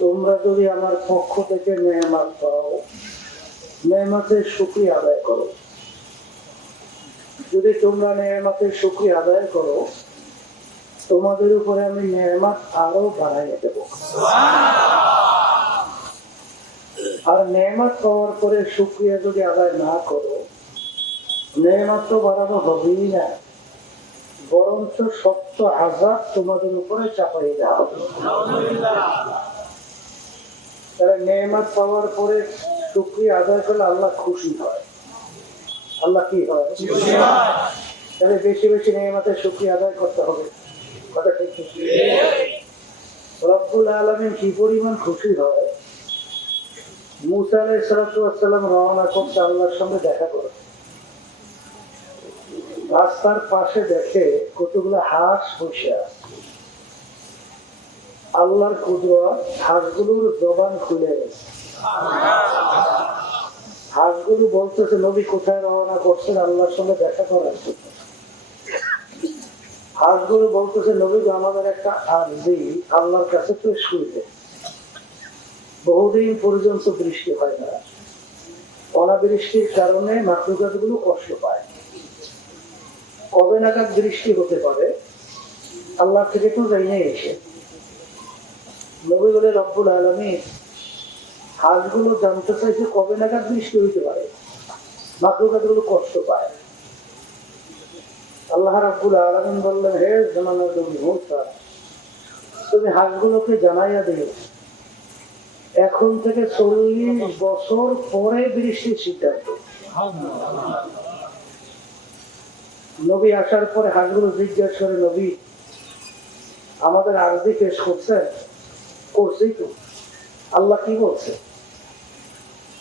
তোমরা যদি আমার পক্ষ থেকে নেয়ামত পাও, নেয়ামতের শুকরিয়া আদায় করো। যদি তোমরা নেয়ামতের শুকরিয়া আদায় করো, তোমাদের উপরে আমি নেয়ামত আরো বাড়াইয়া দেব। আর নেয়ামত পাওয়ার পরে শুকরিয়া যদি আদায় না করো, নেয়ামত তো বাড়ানো হবেই না, বরঞ্চ সত্য আযাব তোমাদের উপরে চাপাই দেওয়া হবে। তাহলে নেয়ামত পাওয়ার পরে শুকরিয়া আদায় করলে আল্লাহ খুশি হয়। আল্লাহ কি হয়? তাহলে বেশি বেশি নেয়ামতের শুকরিয়া আদায় করতে হবে। কথা ঠিক? রব্বুল আলামিন কি পরিমাণ খুশি হয়। মুসা আলাইহিস সালাম রওনা করতে আল্লাহর সঙ্গে দেখা করে, রাস্তার পাশে দেখে কতগুলো হাঁস বসে আছে। আল্লাহর কুদরত, হাঁসগুলোর জবান খুলে গেছে। হাঁসগুলো বলতেছে, নবী কোথায় রওনা করছেন? আল্লাহর সঙ্গে দেখা করার জন্য। হাঁসগুলো বলতেছে, নবী আমাদের একটা আরজি আল্লাহর কাছে পেশ করবে। বহুদিন পর্যন্ত বৃষ্টি হয় না, অনাবৃষ্টির কারণে মাখলুকাত গুলো কষ্ট পায়। কবে নাগাদ বৃষ্টি হতে পারে আল্লাহ থেকে তো জানিয়ে এসে। নবী বলে, রব্বুল আলামিন হাঁসগুলো জানতে চাইছে কবে নাগাদ বৃষ্টি হইতে পারে, মাখলুকাত গুলো কষ্ট পায়। আল্লাহ রাব্বুল আলামিন বললেন, হে জামানার নবী মুসা, তুমি হাঁসগুলোকে জানাইয়া দিও এখন থেকে 40 বছর পরে বৃষ্টির সিদ্ধান্ত। নবী আসার পরে হাঁসগুলো জিজ্ঞাসা করে, নবী আমাদের আরজি পেশ করছে? করছেই তো। আল্লাহ কি বলছে?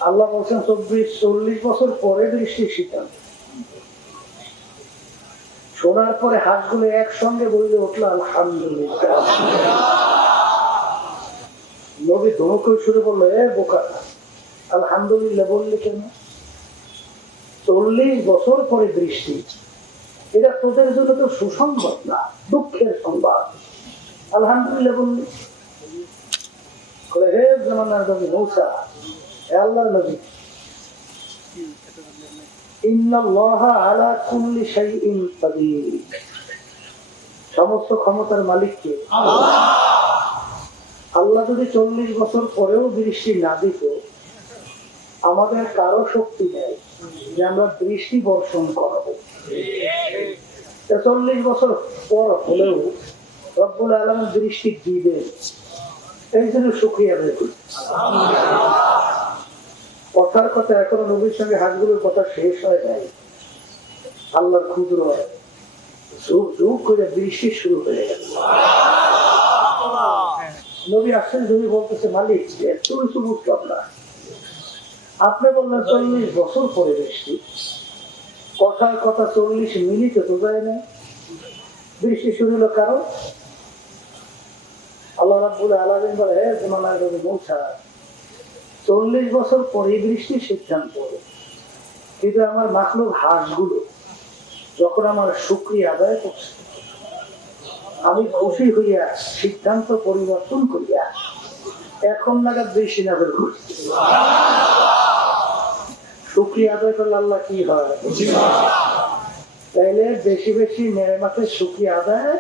আল্লাহ বলছেন 40 বছর পরে বৃষ্টির সিদ্ধান্ত। শোনার পরে হাঁসগুলো একসঙ্গে বলে উঠলো, আলহামদুলিল্লাহ। নবী ধমকে শুরু করলো, এ বোকা, আলহামদুলিল্লাহ বললি কেন? 40 বছর পরে বৃষ্টি, এটা তোদের জন্য তো সুসংবাদ না, দুঃখের সংবাদ। আলহামদুলিল্লাহ বললি? হে জামানার নবী মুসা, হে আল্লাহর নবী, ইন্নাল্লাহা আলা কুল্লি শাইইন কাদির, সমস্ত ক্ষমতার মালিক কে? আল্লাহ যদি 40 বছর পরেও বৃষ্টি না দিত, আমাদের কারো শক্তি নেই যে আমরা বৃষ্টি বর্ষণ করাবো। 40 বছর পর হলেও রব্বুল আলামিন বৃষ্টি দিবে, এই জন্য শুকরিয়া আদায় করি। কথার কথা এখনো নবীর সঙ্গে হাঁসগুলোর কথা শেষ হয় নাই। আল্লাহর কুদরত যুগ যুগ করে বৃষ্টি শুরু হয়ে গেছে। নবী আসছেন, নবী বলতেছে, মালিক এত কিছু বুঝলাম না, আপনি বললেন 40 বছর পরে বৃষ্টি। কথার কথা 40 মিনিটে তো যায় না, বৃষ্টি শুরু হলো কারণ? আল্লাহ রাব্বুল আলামিন বলে, হে জামানার নবী মুসা, 40 বছর পরে বৃষ্টির সিদ্ধান্ত। কিন্তু আমার মাখলুক হাঁসগুলো যখন আমার শুকরিয়া আদায় করছে, আমি খুশি হইয়া সিদ্ধান্ত পরিবর্তন করিয়া এখন নাগাদ বৃষ্টি নাজল করছি। শুকরিয়া আদায় করলে আল্লাহ কি হয়? তাইলে বেশি বেশি নেয়ামতের শুকরিয়া আদায়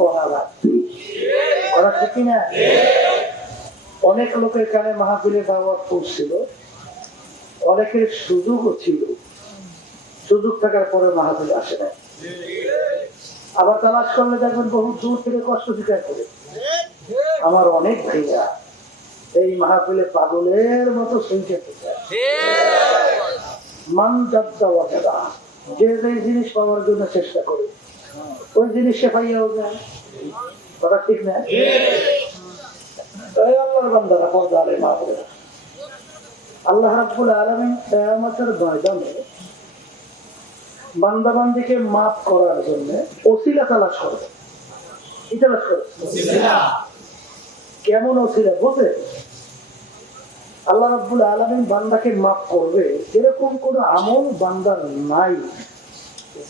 করা লাগবে। করা ঠিক না? অনেক লোকের কানে মাহফিলে দাওয়াত পড়ছিল, অনেকের সুযোগও ছিল, সুযোগ থাকার পরে মাহফিলে আসে না। আবার তালাশ করলে দেখবেন বহু দূর থেকে কষ্ট স্বীকার করে। আমার অনেক ভাইয়া এই মাহফিলে পাগলের মতো শুনতে চায়। মান যাত্রা ওয়াজাদা, যে যে জিনিস পাওয়ার জন্য চেষ্টা করে ওই জিনিস সে পাইয়াও যায়। কথা ঠিক না? আল্লাহর বান্দারা পর্দারে মা বলে, আল্লাহ রাব্বুল আলামিন কিয়ামতের ময়দানে বান্দাবান্দিকে মাফ করার জন্য ওসিলা তালাশ করবে। কি তালাশ করবে? কেমন ওসিলা বোঝে? আল্লাহ রাব্বুল আলামিন বান্দাকে মাফ করবে এরকম কোন আমল বান্দার নাই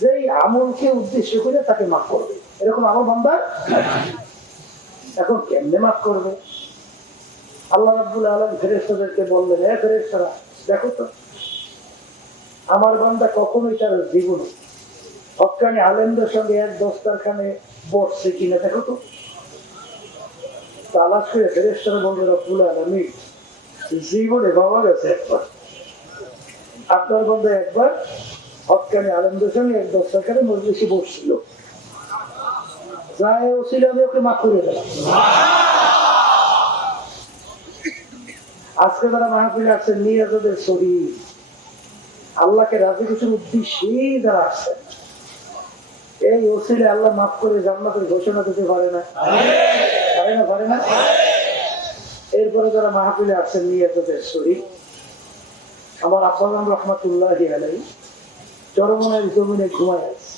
যেই আমলকে উদ্দেশ্য করে তাকে মাফ করবে, এরকম আমল বান্দার। এখন কেমনে মাফ করবে? আল্লাহ রাব্বুল আলামিন ফেরেশতাদেরকে বললেন, হে ফেরেশতারা, দেখো তো আমার বান্দা কখনোই তার জীবনে হক্কানি আলেমদের সঙ্গে এক দস্তারখানে বসছে কিনা দেখো তো। তালাশ করে ফেরেশতারা বলবে, রব্বুল আলামিন জীবনে পাওয়া গেছে একবার, আপনার বান্দা একবার হক্কানি আলেমদের সঙ্গে এক দস্তারখানে মজলিসে বসছিল, যায় ছিল, আমি ওকে মাফ করে দিলাম। আজকে যারা মাহফিলে আসছেন নিয়াজদের শরীর আল্লাহকে রাজি কিছুর উদ্দেশ্যেই যারা আসছেন, এই ওসিলে আল্লাহ মাফ করে জান্নাতের ঘোষণা দিতে পারে না? পারে না? এরপরে যারা মাহফিলে আসছেন নিয়াজদের শরীর, আমার আব্বাজান রহমাতুল্লাহি আলাইহি চরমনের জমিনে ঘুমায় আছে,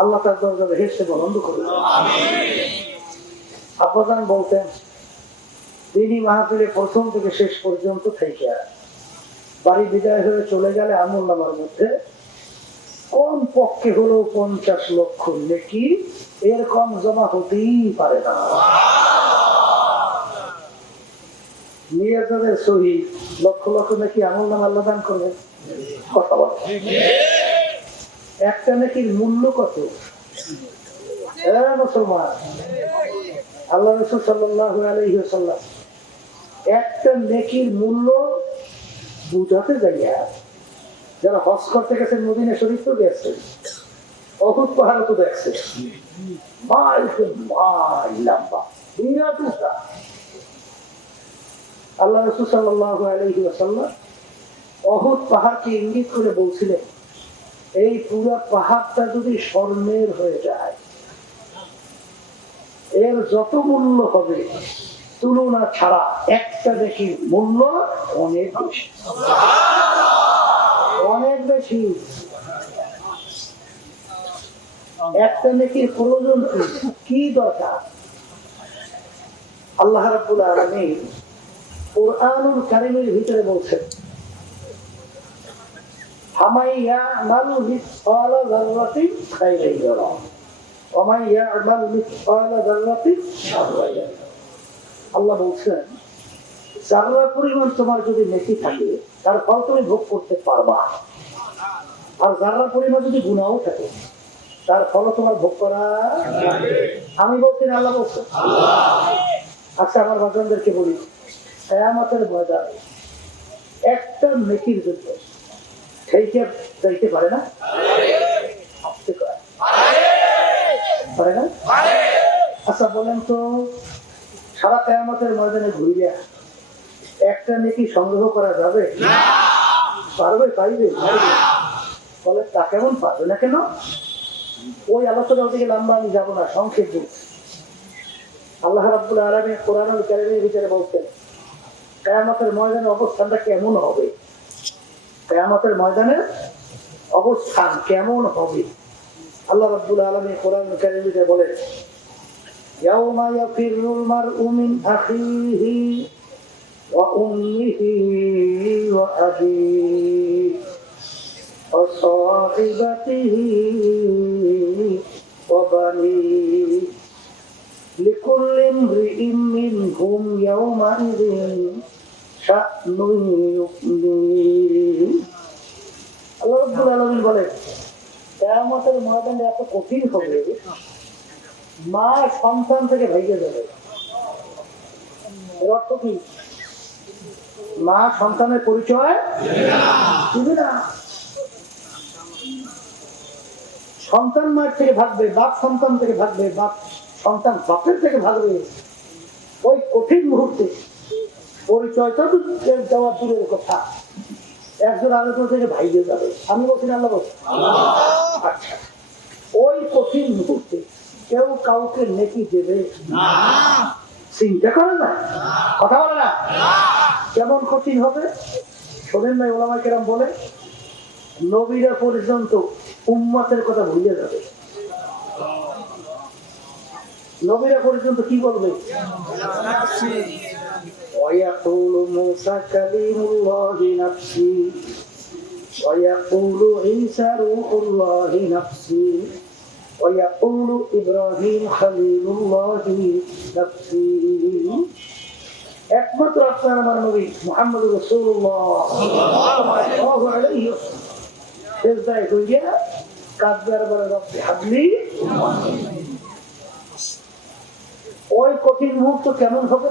আল্লাহ তার দরজা হেসে বন্ধ করে। আব্বাজান বলতেন, তিনি মাহফিলে প্রথম থেকে শেষ পর্যন্ত থেকে বাড়ি বিদায় হয়ে চলে গেলে আমল নামার মধ্যে কোন পক্ষে হলো 50 লক্ষ নেকি, এর কম জমা হতেই পারে না। নিয়াজের শহীদ লক্ষ লক্ষ নাকি আমল নামা আল্লাহ দান করবেন। কথা বল, একটা নেকির মূল্য কত? মুসলমান, আল্লাহ রাসূল সাল্লাল্লাহু আলাইহি ওয়াসাল্লাম একটা নেকির মূল্য বুঝাতে যাইয়া, যারা হজ করতে গেছেন মদিনা শরীফ তো গেছেন, অহুদ পাহাড় তো দেখছে, লম্বা বিরাট উঁচা। আল্লাহ রাসূল সাল্লাল্লাহু আলাইহি ওয়াসাল্লাম অহুদ পাহাড়কে ইঙ্গিত করে বলছিলেন, এই পুরো পাহাড়টা যদি স্বর্ণের হয়ে যায়, এর যত মূল্য হবে তুলনা ছাড়া একটা নেকির মূল্য অনেক বেশি, অনেক বেশি। একটা নেকির প্রয়োজন কি দরকার? আল্লাহ রাব্বুল আলামিন কুরআনুল কারীমের ভিতরে বলছেন, ফামান ইয়ামালু মিসকালা যাররাতিন খায়রান ইয়ারা ওয়া মান ইয়ামাল মিসকালা যাররাতিন শাররান ইয়ারা। আল্লাহ বলছেন, যারা পরিমাণ তোমার যদি নেকি থাকে তার ফল তুমি ভোগ করতে পারবা, আর যারা পরিমাণ যদি গুনাহও থাকে তার ফল তোমার ভোগ করা। আমি বলছি না, আল্লাহ বলছেন। আচ্ছা, আমার বাজানদেরকে বলি, কিয়ামতের ময়দানে একটা নেকির জন্য সেইকে যাইতে পারে না? পারে না? আচ্ছা বলেন তো, সারা কিয়ামতের ময়দানে ঘুরিয়া একটা নেকি সংগ্রহ করা যাবে? পারবে? পাইবে? বলে তা কেমন পারবে না কেন? ওই আলোচনা ওদিকে লম্বা আমি যাবো না, সংক্ষেপ বলছি। আল্লাহ রাব্বুল আলামিন কোরআনুল কারীমের ভিতরে বলছেন, কিয়ামতের ময়দানে অবস্থানটা কেমন হবে, কিয়ামতের ময়দানে অবস্থান কেমন হবে। আল্লাহ রাব্বুল আলামিন কোরআনুল কারীমের ভিতরে বলেন, ইয়াউমা ইয়াফিরুল মারউ মিন আখিহি ওয়া উম্মিহি ওয়া আবিহি ওয়া সাহিবাতিহি ওয়া বানিহি লিকুল্লি ইমরিইন মিনহুম ইয়াউমাইযিন শা'নুন ইউগনিহি। আল্লাহ রাব্বুল আলামিন বলেন, কিয়ামতের ময়দানে এত কঠিন হবে, মা সন্তান থেকে ভেঙে যাবে। এর অর্থ কি? মা সন্তানের পরিচয় দিবে না, সন্তান মায়ের থেকে ভাগবে, বাপ সন্তান থেকে ভাগবে, বাপ সন্তান বাপের থেকে ভাগবে। ওই কঠিন মুহূর্তে পরিচয়টা তো দেওয়া দূরের কথা, একজন আরেকজন থেকে ভাইয়ে যাবে। আমি বলছি না, আল্লাহ বলছি। আচ্ছা, ওই কঠিন মুহূর্তে কেউ কাউকে নেকি দেবে না, চিন্তা করে না, কথা বলে না। কেমন কঠিন হবে শোনেন না, ওলামায়ে কেরাম বলে, নবীরা পর্যন্ত উম্মতের কথা ভুলে যাবে। নবীরা পর্যন্ত কি বলবে? ওয়ায়াকুলু মূসা কালিমুল্লাহি নাফসি ওয়ায়াকুলু ঈসা রূহুল্লাহি নাফসি ওয়ায়াকুলু ইব্রাহিম খলিলুল্লাহি নাফসি। একমাত্র আপনার আমার নবী মুহাম্মদ রাসূলুল্লাহ সাল্লাল্লাহু আলাইহি ওয়াসাল্লাম সেজদায় হইয়া কাঁদবার বলে রব্বি হাবলি। ওই কঠিন মুহূর্ত কেমন হবে?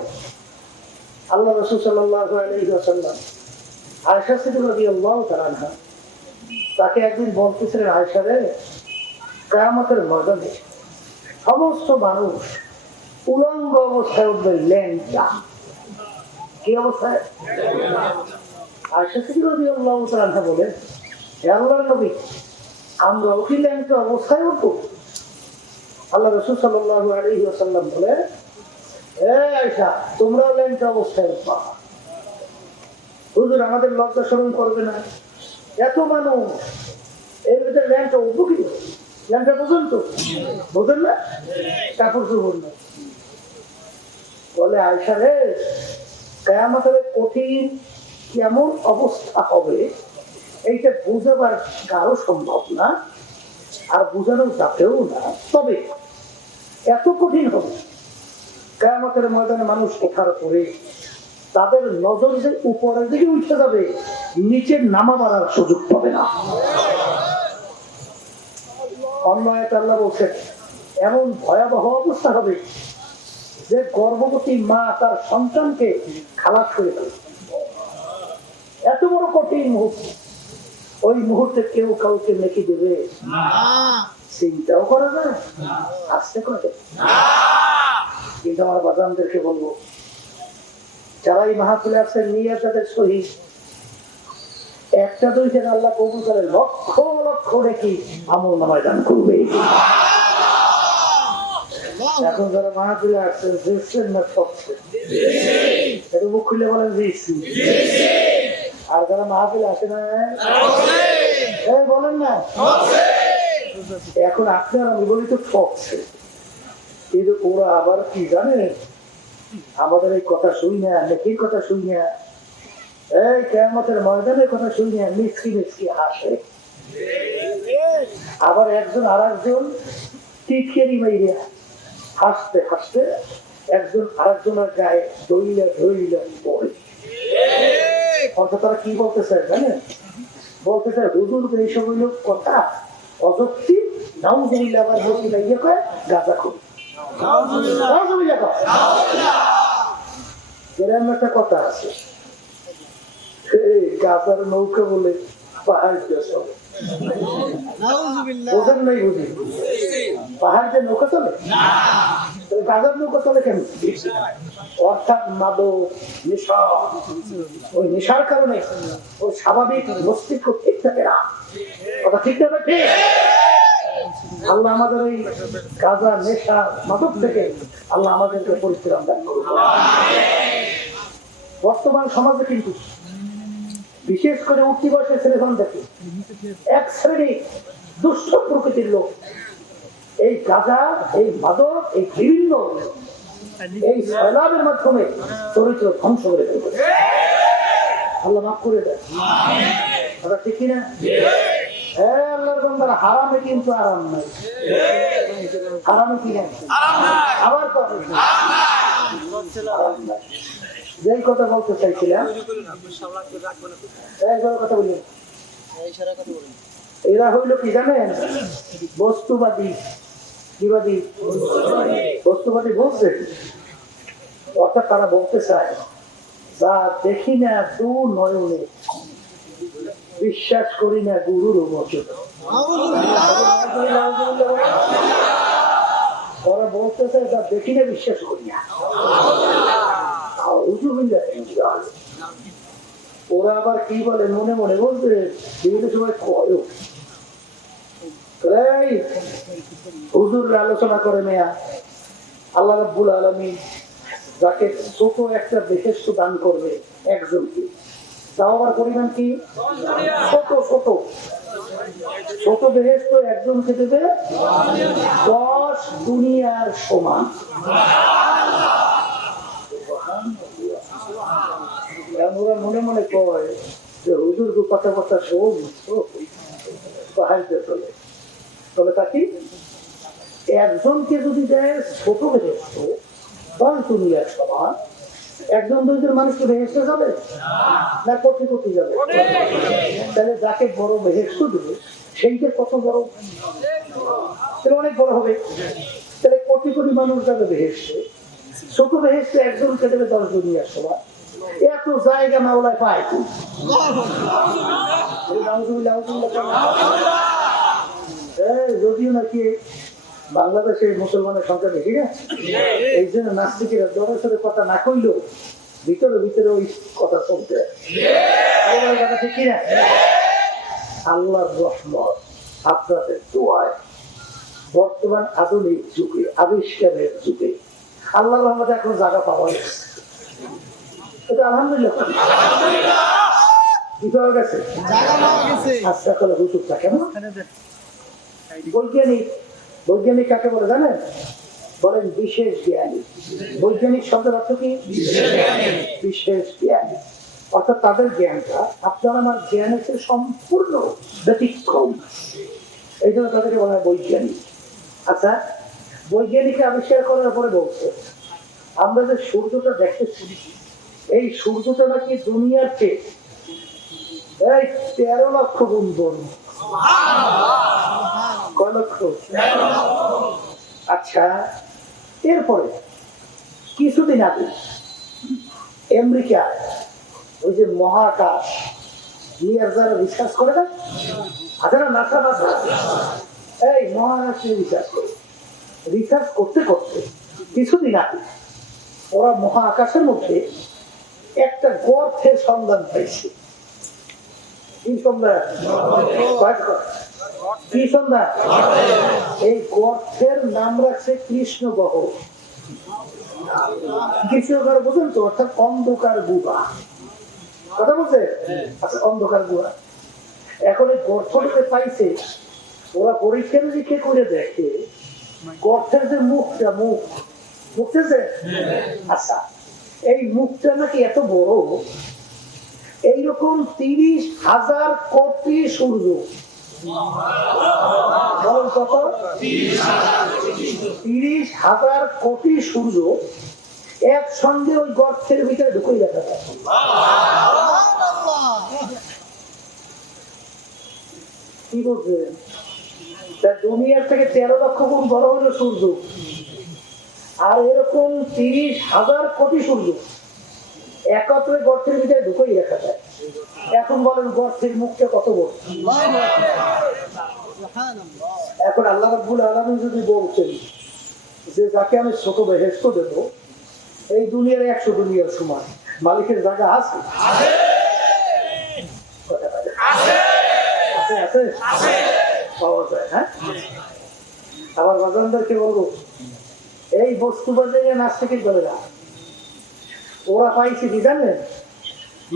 আল্লাহ রাসূল সাল্লাল্লাহু আলাইহি ওয়াসাল্লাম আয়েশা সিদ্দিকা রাদিয়াল্লাহু তাআলা আনহা তাকে একদিন বলতেছিলেন, আয়েশা রে, কিয়ামতের ময়দানে সমস্ত মানুষ উলঙ্গ অবস্থায় উঠবে, ল্যাংটা। কি অবস্থায়? আয়েশা সিদ্দিকা রাদিয়াল্লাহু তাআলা আনহা বলে, হে আল্লাহর নবী, আমরা কি ল্যাংটা অবস্থায় উঠবো? আল্লাহ রাসূল সাল্লাল্লাহু আলাইহি ওয়াসাল্লাম বলে, হে আয়েশা, তোমরাও ল্যাংটা অবস্থায় উঠবা। হুজুর, আমাদের লজ্জা শরম করবে না? এত মানুষ, এর ভিতরে ল্যাংটা উঠবো কি? ল্যাংটা পর্যন্ত বোঝেন না, কাপড় চোপড় না। বলে, আয়েশা রে, কিয়ামতের কঠিন কেমন অবস্থা হবে এইটা বুঝাবার কারো সম্ভব না, আর বুঝানো যাবেও না। তবে এত কঠিন হবে, কিয়ামতের ময়দানে মানুষ ওঠার পরে তাদের নজর যে উপরের দিকে উঠে যাবে, নিচে নামাবার আর সুযোগ পাবে না। অন্য আয়াতে আল্লাহ বলছেন, এমন ভয়াবহ অবস্থা হবে যে গর্ভবতী মা তার সন্তানকে খালাস করে দেবে। এত বড় কঠিন মুহূর্ত, ওই মুহূর্তে কেউ কাউকে নেকি দেবে? চিন্তাও করা যায়, আসতে করে। কিন্তু আমার বাজানদেরকে বলবো, যারা এই মাহফিলে আসছেন, নিয়ে তাদের শহীদ একটা দুইটা আল্লাহ কবুল করে, লক্ষ লক্ষ রেখে আমল নামায় দান করবে। এখন যারা মাহফিলে আসছেন, দেখছেন না ঠকছেন? এটা মুখ খুলে বলেন দিয়েছি। আর যারা মাহফিলে আসে না, বলেন না। এখন আপনার আমি বলি তো ঠকছে, কিন্তু ওরা আবার কি জানে, আমাদের এই কথা শুই না, নেকির কথা শুই না, এই কিয়ামতের ময়দানের কথা শুই না, মিষ্টি মিষ্টি হাসে। আবার একজন আর একজন টিটকেরি মাইরা হাসতে হাসতে একজন আরেকজনের গায়ে ধইলা ধইলা পড়ে। অর্থাৎ তারা কি বলতে চায় জানেন? বলতে চায়, হুজুর এইসব হইল কথা অযুক্তি, নাউজুবিল্লাহ, আবার বলতে ইয়ে কয় গাঁজা খুব এরকম একটা কথা আছে, গাঁজার নৌকা বলে পাহাড় দিয়ে চলে। বোঝেন নাই? বুঝি পাহাড় দিয়ে নৌকা চলে, গাঁজার নৌকা চলে কেন? অর্থাৎ মাদক, নেশা, ওই নেশার কারণে ওই স্বাভাবিক মস্তিষ্ক ঠিক থাকে না। কথা ঠিক থাকে? ঠিক। আল্লাহ আমাদের এই গাঁজা, নেশা, মাদক থেকে আল্লাহ আমাদেরকে পরিত্রাণ দান করুন। বর্তমান সমাজে কিন্তু বিশেষ করে উঠতি বয়সের ছেলেখন দেখে এক শ্রেণী দুষ্ট প্রকৃতির লোক এই গাঁজা, এই মাদক, এই বিভিন্ন এই সয়লাবের মাধ্যমে চরিত্র ধ্বংস করে ফেলবে। আল্লাহ মাফ করে দেয়। কথা ঠিক কিনা? হ্যাঁ, আল্লাহর বান্দারা, হারামে কিন্তু আরাম নাই। হারামে কি নাই? আবার যেই কথা বলতে চাইছিলাম, কথা বলি, এরা হইল কি জানেন? বস্তুবাদী। কিবাদী? বস্তুবাদী বলছে, অর্থাৎ তারা বলতে চায়, যা দেখি না দু নয়নে, বিশ্বাস করি না গুরুর বচন। ওরা বলতে চায়, যা দেখি না বিশ্বাস করি না। ওরা আবার কি বলে, মনে মনে বলতে বিভিন্ন সময় কয়, হুজুর আলোচনা করে মেয়া, আল্লাহ রাব্বুল আলামিন যাকে ছোট একটা বেহেশত দান করবে একজনকে, যাওয়ার পরিমাণ কি? ছোট ছোট ছোট বেহেশত একজনকে দেবে 10 দুনিয়ার সমান। ওরা মনে মনে কয় যে হুজুর কথা কথা শোন, চলে চলে থাকি। একজনকে যদি দেয় ছোট বেহেশত 10 দুনিয়ার সমান, একজন দুইজন মানুষকে বেহেশতে যাবে না কোটি কোটি যাবে? তাহলে যাকে বড় বেহেশত দেবে সেইটা কত বড়, তাহলে অনেক বড় হবে। তাহলে কোটি কোটি মানুষ যাবে বেহেশতে, ছোট বেহেশতে একজনকে দেবে 10 দুনিয়ার সবার। এত জায়গা মাওলায় পায় যদিও নাকি বাংলাদেশে মুসলমানের সংখ্যা বেশি না, এই জন্য নাস্তিকেরা জনের সাথে কথা না কইলেও ভিতরে ভিতরে ওই কথা চলতে ঠিক কিনা? আল্লাহর রহমত আপনাদের দোয়ায় বর্তমান আধুনিক যুগে, আবিষ্কারের যুগে আল্লাহর রহমতে এখন জায়গা পাওয়া গেছে। এটা আলহামদুলিল্লাহ কি পাওয়া গেছে? আচ্ছা করে হুজুর থাকে না। বৈজ্ঞানিক, বৈজ্ঞানিক কাকে বলে জানেন? বলেন বিশেষ জ্ঞানী। বৈজ্ঞানিক শব্দের অর্থ কি? বিশেষ জ্ঞানী। অর্থাৎ তাদের জ্ঞানটা আপনার আমার জ্ঞান হচ্ছে সম্পূর্ণ ব্যতিক্রম, এই জন্য তাদেরকে বলা হয় বৈজ্ঞানিক। আচ্ছা, বৈজ্ঞানিককে আবিষ্কার করার পরে বলছে আমরা যে সূর্যটা দেখতেছি, এই সূর্যটা নাকি দুনিয়ার চেয়ে 13 লক্ষ গুণ বড়। কয় লক্ষ? আচ্ছা, এরপরে কিছুদিন আগে আমেরিকা ওই যে মহাকাশ নিয়ে যারা রিসার্চ করে না, হাজারা নাসা নাসা এই মহাকাশ নিয়ে রিসার্চ করে, রিসার্চ করতে করতে কিছুদিন আগে ওরা মহাকাশের মধ্যে একটা গর্তের সন্ধান পাইছে। কি সন্ধান? কি সন্ধান? এই গর্তের নাম রাখছে কৃষ্ণ গহ্বর। কৃষ্ণগর বোঝেন তো, অর্থাৎ অন্ধকার গুহা। কথা বলছে? আচ্ছা, অন্ধকার গুহা। এখন এই গর্তটাকে পাইছে, ওরা পরীক্ষা নিরীক্ষা করে দেখে গর্তের যে মুখটা, মুখ মুখতেছে, আচ্ছা এই মুখটা নাকি এত বড়, এইরকম 30,000 কোটি সূর্য। কত? 30,000 কোটি সূর্য একসঙ্গে ওই গর্তের ভিতরে ঢুকে দেখা যায়। কি বলছেন? দুনিয়ার থেকে 13 লক্ষ গুণ বড় হলো সূর্য, আর এরকম 30,000 কোটি সূর্য একত্রে গর্তের ভিতরে ঢুকেই দেখা যায়। এখন বলেন গর্তের মুখটা কত বড়? এখন আল্লাহ রাব্বুল আলামিন যদি বলছেন যে যাকে আমি ছোট বেহেশত দেব, এই দুনিয়ার 100 দুনিয়ার সমান, মালিকের জায়গা আছে? পাওয়া যায়। হ্যাঁ, আবার বাজানদেরকে বলবো এই বস্তু বাজারে নাস্তিক বলে না, ওরা পাইছে কি জানেন?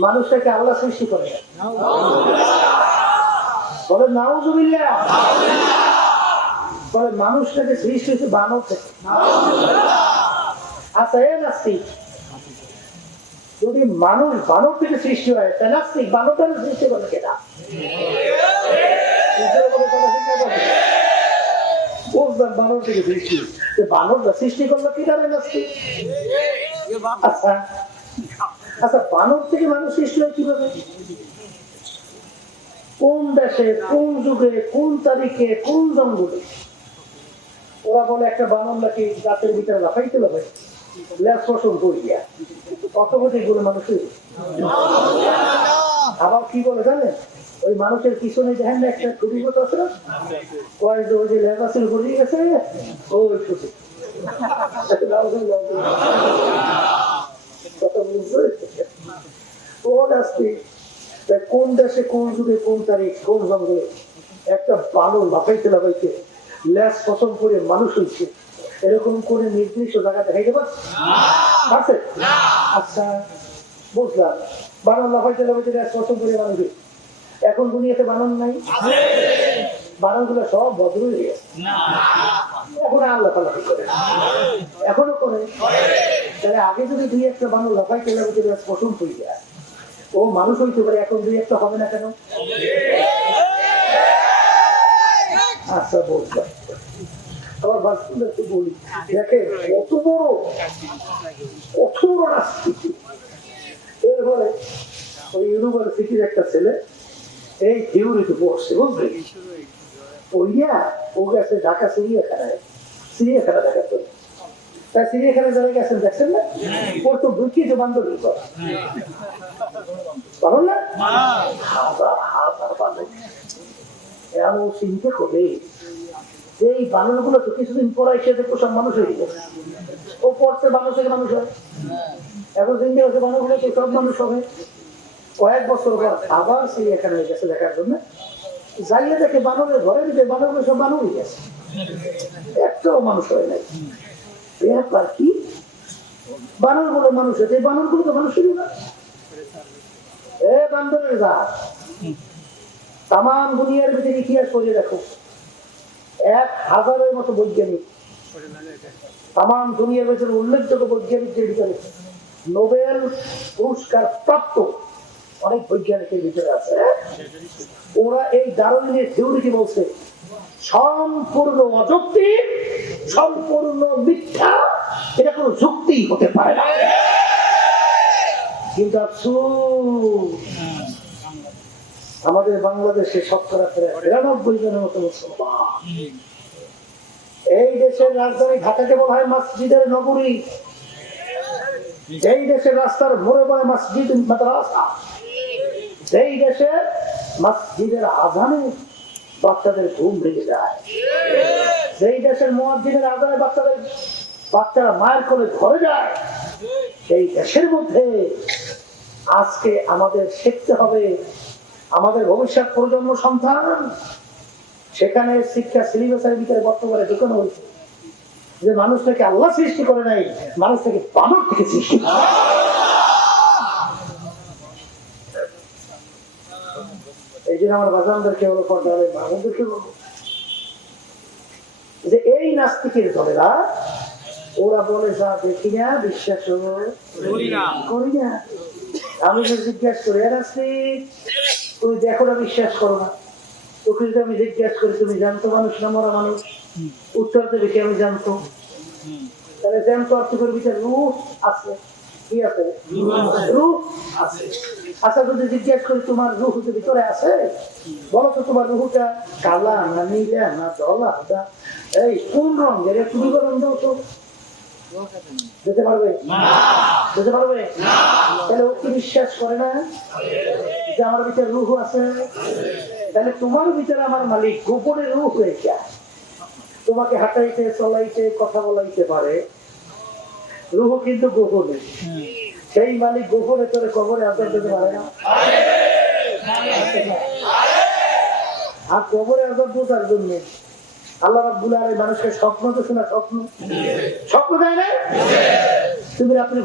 মানুষটাকে আল্লাহ সৃষ্টি করে বলে নাউজুবিল্লাহ, বলে মানুষটাকে সৃষ্টি হয়েছে বানর থেকে। আচ্ছা, এ নাস্তিক, যদি মানুষ বানর থেকে সৃষ্টি হয়, তাই নাস্তিক বানরটা সৃষ্টি করে কেনা? বানর থেকে সৃষ্টি, বানরটা সৃষ্টি করলো কি জানে নাস্তিক? আচ্ছা আচ্ছা, বানর থেকে মানুষ সৃষ্টি হয় কিভাবে? কোন দেশে, কোন যুগে, কোন তারিখে, কোন জঙ্গলে? ওরা বলে একটা বানর নাকি গাছের ভিতরে লাফাইতে লাফাই লেজ পছন্দ করিয়া অটোমেটিক বলে মানুষের। আবার কি বলে জানেন? ওই মানুষের পিছনে দেখেন না একটা ছুটি মতো আছে না, ওই যে লেজ আছে গড়িয়ে গেছে, ওই ছুটি কোন দেশে, কোন যুগে, কোন তারিখ, কোন জঙ্গলে একটা বানর লাফাইতে লাফাইতে লেজ পছন্দ করে মানুষ হয়েছে, এরকম করে নির্দিষ্ট জায়গা দেখাইতে পারছে? আচ্ছা, বুঝলাম, বানর লাফাইতে লাফাইতে লেজ পছন্দ করে মানুষ হয়েছে। এখন দুনিয়াতে বানর নাই, বানর গুলো সব ভদ্র হয়ে গেছে, এখন আর লাফালাফি করে, এখনো করে। তাহলে আগে যদি 2-1টা বানর লাফাইতে লাফাইতে লেজ পছন্দ হয়ে যায়, ও মানুষ হইতে পারে, এখন 2-1টা হবে না কেন? আচ্ছা, বুঝলাম। সবার বাস্তবকে বলি, দেখে কত বড় রাজনীতি। এরপরে ওই ইউনিভার্সিটির একটা ছেলে এই থিওরিতে পড়ছে, বুঝলি, পড়িয়া ও গেছে ঢাকা চিড়িয়াখানা দেখার জন্য। তাই চিড়িয়াখানা যারা গেছেন দেখছেন না, ওর তো ঢুকিয়ে যে বান্ধব পারো না, হাজার হাজার বান্ধব। এমন চিন্তা করে যে এই বানরগুলো তো কিছুদিন পরে এসে দেখো সব মানুষ হয়ে গেছে। ও পড়ছে বানর থেকে মানুষ হয়, এখন চিন্তা হচ্ছে বানরগুলো তো সব মানুষ হবে। কয়েক বছর পর আবার চিড়িয়াখানা গেছে দেখার জন্য, যাইয়ে দেখে বানরের ঘরে দিতে বানরগুলো সব বানর হয়ে গেছে, একটাও মানুষ হয় নাই। ব্যাপার কি, বানরগুলো মানুষ হয়েছে, এই বানরগুলো তো মানুষ ছিল না। এ বান্দরের জাত, তাম দুনিয়ার ভিতরে ইতিহাস পড়ে দেখো, 1000-এর মতো বৈজ্ঞানিক, তাম দুনিয়ার ভিতরে উল্লেখযোগ্য বৈজ্ঞানিকদের ভিতরে নোবেল পুরস্কার প্রাপ্ত অনেক বৈজ্ঞানিকের ভিতরে আছে। ওরা এই ডারউইনের থিওরিটি বলছে সম্পূর্ণ অযৌক্তিক, সম্পূর্ণ মিথ্যা, এটা কোনো যুক্তি হতে পারে না। কিন্তু আমাদের বাংলাদেশে 97-93% মতো মুসলমান। এই দেশের রাজধানী ঢাকাকে বলা হয় মসজিদের নগরী, এই দেশের রাস্তার মোড়ে মোড়ে মসজিদ মাদ্রাসা, এই দেশের মসজিদের আজানে বাচ্চাদের ঘুম ভেঙে যায়, যেই দেশের মুয়াজ্জিনের আজানে বাচ্চারা মায়ের কোলে ঘরে যায়, সেই দেশের মধ্যে আজকে আমাদের শিখতে হবে, আমাদের ভবিষ্যৎ প্রজন্ম সন্তান, সেখানে শিক্ষা সিলেবাসের ভিতরে বর্তমানে ঢুকানো হয়েছে যে মানুষটাকে আল্লাহ সৃষ্টি করে নাই, মানুষটাকে বানর থেকে সৃষ্টি করে। এই জন্য আমার বাজানদেরকে বলো, পর্দারে মাহমুদদেরকে বলবো যে এই নাস্তিকের দলেরা, ওরা বলে যা দেখি না বিশ্বাস করি না। আমি যদি জিজ্ঞাসা করি নাস্তিক তুমি দেখো না বিশ্বাস করো না, তোকে যদি আমি জিজ্ঞাসা করি তুমি জানতো মানুষ না মরা মানুষ, উত্তর দেবে কি আমি জানতো, তাহলে জানতো অর্থের ভিতরে রূহ আছে, কি আছে, রূহ আছে। আচ্ছা যদি জিজ্ঞাসা করি তোমার রূহ ভিতরে আছে, বলো তো তোমার রূহটা কালা না নীলা না ধলা, এই কোন রঙের, একটু বিবরণ দাও তো, যেতে পারবে? যেতে পারবে? তাহলে ও কি বিশ্বাস করে না যে আমার ভিতরে রূহ আছে? তাহলে তোমার ভিতরে আমার মালিক গোপনে রূহ হয়ে যায়, তোমাকে হাঁটাইতে চলাইতে কথা বলাইতে পারে, রূহ কিন্তু গোপনে। সেই মালিক গোপনে তোরে কবরে আজাদ দিতে পারে না। আর কবরে আজাদ বোঝার জন্য আল্লাহ রাব্বুল আলামিন মানুষকে স্বপ্ন তো শোনা, স্বপ্ন দেয় না। তুমি রাত্রে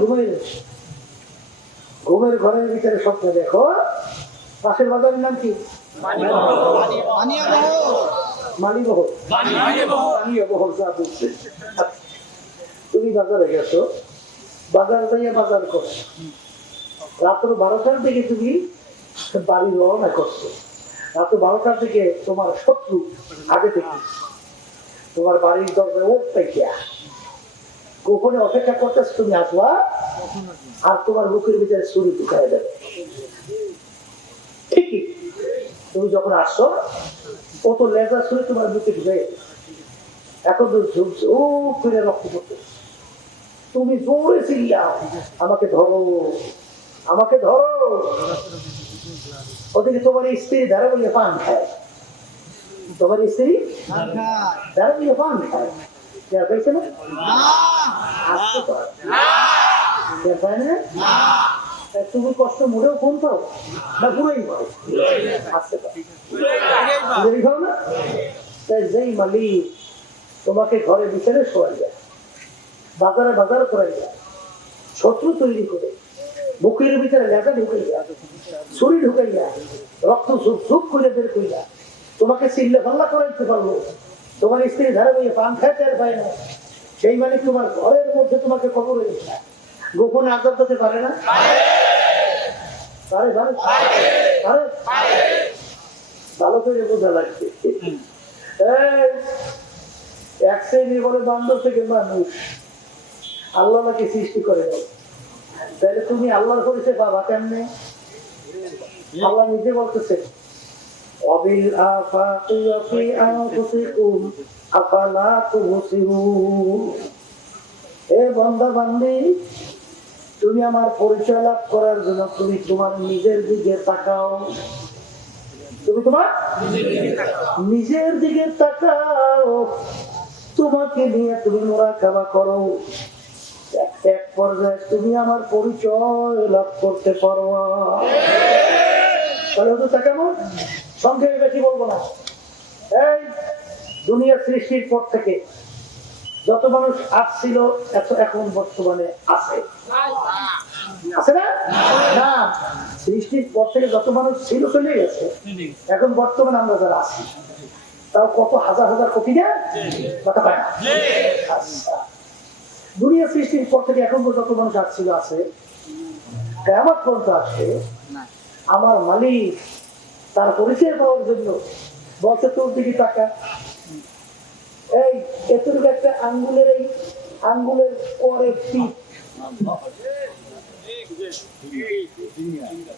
ঘুমের ঘরের ভিতরে স্বপ্ন দেখো, পাশের বাজারের নাম কি? তুমি বাজারে গেছো, বাজার যাইয়া বাজার করছো, রাত্র 12টার দিকে তুমি বাড়ি রওনা করছো, রাত্র 12টার দিকে তোমার শত্রু আগে থেকে তোমার বাড়ির দরজায় ওটাইয়া গোপনে অপেক্ষা করতেছ, তুমি আসবা আর তোমার বুকের ভিতরে ছুরি ঢুকাই দেবে। ঠিকই তুমি যখন আসছো, ও তো লেজার ছুরি তোমার বুকে ঢুকাই, এখন তো ঝুলছে, ও ফিরে রক্ত করতে, তুমি জোরে চিল্লাও আমাকে ধরো, আমাকে ধরো। ওদিকে তোমার স্ত্রী ধারে বলিয়ে পান খায়, তোমার স্ত্রী ধারে বলিয়ে পান খায়, পেয়েছে না? আসতে পারে না, তুমি কষ্ট মোটেও ফোন পাও না, পুরোই পাও, আসতে পারে না। তাই যেই মালিক তোমাকে ঘরে ভিতরে শোয়া যায়, বাজারে বাজার করে যায়, শত্রু তৈরি করে বুকের ভিতরে লেখা ঢুকে যায়, ছুরি ঢুকে যায়, রক্ত ঝুপ করে বের করে যায়, তোমাকে চিল্লে পাল্লা করাইতে পারলো, তোমার স্ত্রী ধারে বইয়ে পান খায় টের পায় না, সেই মালিক তোমার ঘরের মধ্যে তোমাকে কবরে রেখে গোপনে আজাদ দিতে পারে না? ভালো করে বোঝা লাগছে। এক শ্রেণীর বলে বান্দর থেকে মানুষ, আল্লাহ নাকি সৃষ্টি করে দেয়। তাহলে তুমি আল্লাহর পরিচয় পাবা কেমনে? আল্লাহ নিজে বলতেছে অবিল আফাকি ওয়া ফি আনফুসিকুম আফালা তুবসিরুন। হে বান্দা বান্দি, তুমি আমার পরিচয় লাভ করার জন্য তুমি তোমার নিজের দিকে তাকাও। তুমি তোমার নিজের দিকে তাকাও, তোমাকে নিয়ে তুমি মুরাকাবা করো। এক পর্যায়ে তুমি আমার পরিচয় লাভ করতে পারো। তাহলে হুজুর কেমন? সংক্ষেপে বেশি বলবো না। এই দুনিয়া সৃষ্টির পর থেকে যত মানুষ আসছিল এখন বর্তমানে আছে, আছে না? না, সৃষ্টির পর থেকে যত মানুষ ছিল চলে গেছে, এখন বর্তমানে আমরা যারা আছি তাও কত হাজার হাজার কোটি না কথা পায় না। আচ্ছা, দুনিয়া সৃষ্টির পর থেকে এখন যত মানুষ আসছিল আছে, কিয়ামত পর্যন্ত আসছে। আমার মালিক তার পরিচয় পাওয়ার জন্য বলছে তোর দিকে টাকা। এই এতটুকু একটা আঙ্গুলের, এই আঙ্গুলের পরে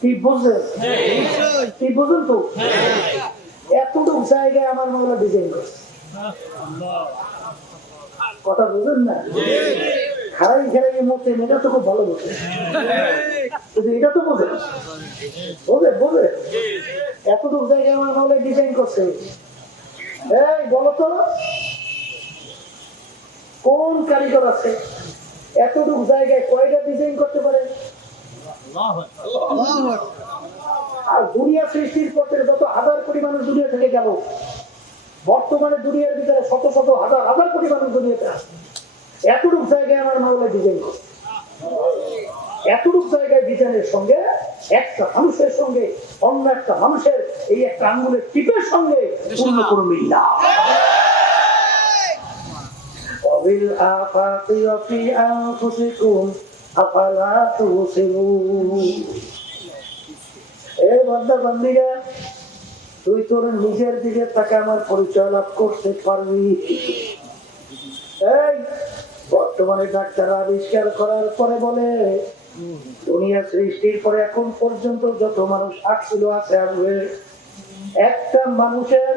টিপ বুঝলেন? টিপ বুঝুন তো, এতটুকু জায়গায় আমার মামলা ডিজাইন করছে। কথা বুঝেন না? খারাই খেলাই মতে এটা তো খুব ভালো বোঝে, এটা তো বোঝে বোঝে বোঝে এতটুকু জায়গায় আমার মামলা ডিজাইন করছে। এই বলতো কোন কারিগর আছে এতটুকু জায়গায় কয়টা ডিজাইন করতে পারে? আর দুনিয়া সৃষ্টির পর থেকে যত হাজার কোটি মানুষ দুনিয়া থেকে গেল, বর্তমানে দুনিয়ার ভিতরে শত শত হাজার হাজার কোটি মানুষ দুনিয়াতে আসছে। এতটুকু জায়গায় আমার মামলা ডিজাইন করছে। এতটুকু জায়গায় ডিজাইনের সঙ্গে একটা মানুষের সঙ্গে অন্য একটা মানুষের এই একটা আঙ্গুলের টিপের সঙ্গে পূর্ণ কোনো মিল না। তুই তোর নিজের দিকে তাকে আমার পরিচয় লাভ করতে পারবি। এই বর্তমানে ডাক্তার আবিষ্কার করার পরে বলে দুনিয়া সৃষ্টির পরে এখন পর্যন্ত যত মানুষ আসছিল আছে আসবে, একটা মানুষের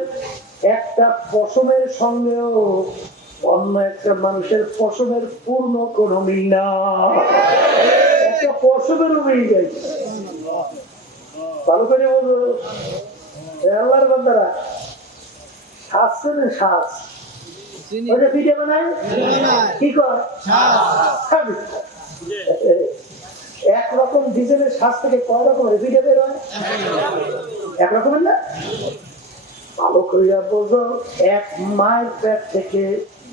একটা পশমের সঙ্গেও অন্য একটা মানুষের পশমের পূর্ণ কোনো মিল না। একটা পশমেরও মিল যায়। ভালো করে বলবো আল্লাহর বান্দারা, শ্বাস শ্বাস পিঠে বানায় কি কর, একরকম ডিজেলের শ্বাস থেকে কয় রকমের পিঠে বের হয়? একরকমের না? ভালো করিয়া বোঝো, এক মায়ের পেট থেকে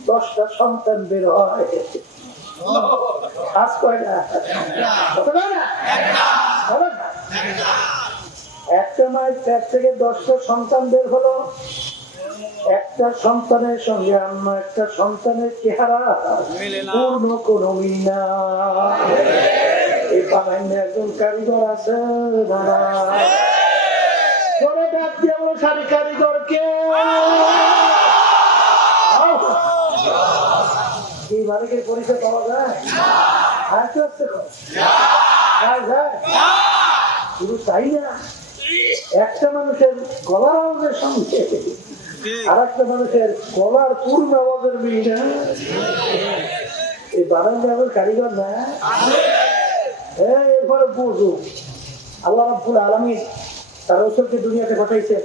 10টা সন্তান বের হয়। শ্বাস কয়টা? একটা মায়ের পেট থেকে 10টা সন্তান বের হলো। একটা সন্তানের সঙ্গে অন্য একটা সন্তানের চেহারা পূর্ণ কোনো মিল না। এই বানাইনে একজন কারিগর আছে দাদা, পরে ডাক দিয়ে বলো সারি কারিগর কে? এই মালিকের পরিচয় পাওয়া যায়? আসতে আসতে যায় শুধু তাই না, একটা মানুষের গলার আওয়াজের সঙ্গে আর একটা মানুষের গলার পূর্ণ আওয়াজের মিল না। এই বানান যাবে কারিগর না। এরপরে বুঝু আল্লাহ রাব্বুল আলামিন তার রাসূলকে দুনিয়াতে পাঠাইছে,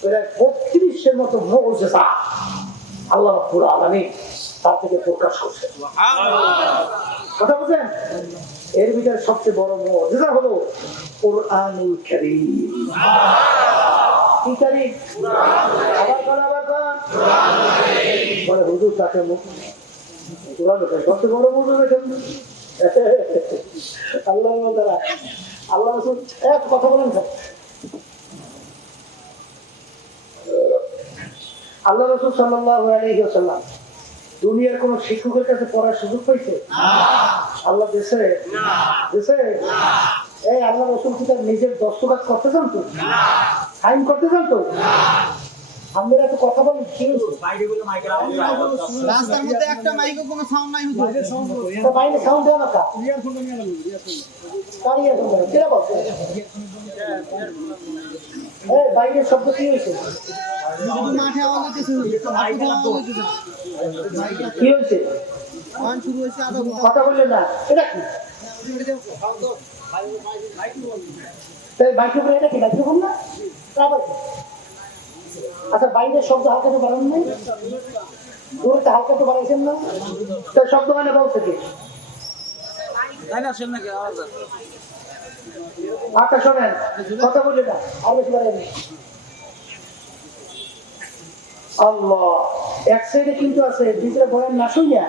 প্রায় ৩৫-এর মতো মুজিজা আল্লাহ রাব্বুল আলামিন তার থেকে প্রকাশ করছে। কথা বুঝেন? এর ভিতরে সবচেয়ে বড় মুজিজা হলো কুরআনুল কারীম। কি কারীম? বলে হুজুর তাকে সবচেয়ে বড় মুজিজা আল্লাহ আল্লাহ রাসূল এক কথা বলেন। আল্লাহ রাসূল সাল্লাল্লাহু আলাইহি ওয়াসাল্লাম দুনিয়ার কোন শিক্ষকের কাছে পড়ার সুযোগ পাইছে? আল্লাহ দেশে দেশে এই আল্লাহ রাসূল কি তার নিজের দস্তখত করতে জানতো? সাইন করতে জানতো? আপনারা একটু কথা বলেন কি হয়েছে? রাস্তার মধ্যে একটা মাইকও কোনো সাউন্ড নাই হুজুর। তা বাইরে সাউন্ড দেওয়া না কা? কার ইয়ারফোন দেওয়া? কেরা বলছে? এই বাইরের শব্দ কি হয়েছে? শুধু মাঠে আওয়াজ হইতেছে হুজুর। মাঠে আওয়াজ হইতেছে। কি হয়েছে? গান শুরু হয়েছে আধা ঘন্টা। কথা বললেন না, এটা কি? এই মাইক্রোফোন এটা কি মাইক্রোফোন না? আবার কি? আচ্ছা বাইরের শব্দ হালকা তো বাড়ান নাই, দূরটা হালকা তো বাড়াইছেন না, তো শব্দ মানে বলছে কি? আচ্ছা শোনেন, কথা বলি না, আর বেশি বাড়াইনি। আল্লাহ, এক সাইডে কিন্তু আছে ভিতরে বয়ান না শুনিয়া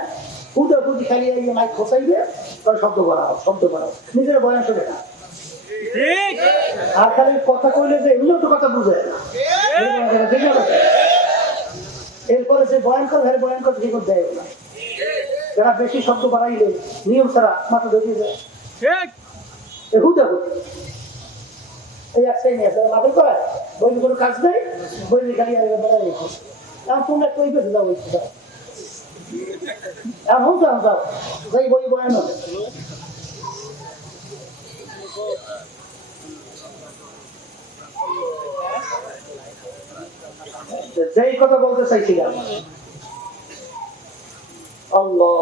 হুদা হুদি খালি এই মাইক খোসাইবে, তবে শব্দ বাড়াও, শব্দ বাড়াও, নিজের বয়ান শুনে না। আর খালি কথা কইলে যে এমনিও তো কথা বুঝে না। এরপরে যে বয়ান করে বয়ান করতে কি করতে দেয় না, যারা বেশি শব্দ বাড়াইলে নিয়ম ছাড়া মাথা ধরিয়ে যায়। হুদা হুদি এই এক শ্রেণী আছে মাথা করায়, বই কোনো কাজ নেই, বই খালি আর বেড়া রেখে এখন তোমরা কই পেতে যাও ওই এখন যাও যাও যাই বই বয়ান হবে। যেই কথা বলতে চাইছিলাম, আল্লাহ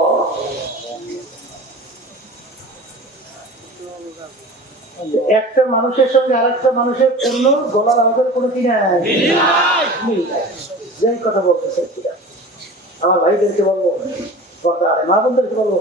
একটা মানুষের সঙ্গে আরেকটা মানুষের পূর্ণ গলার আওয়াজের কোনো কি নাই, যেই কথা বলতে চাইছিলাম। আমার ভাইদেরকে বলবো, মা বোনদেরকে বলবো,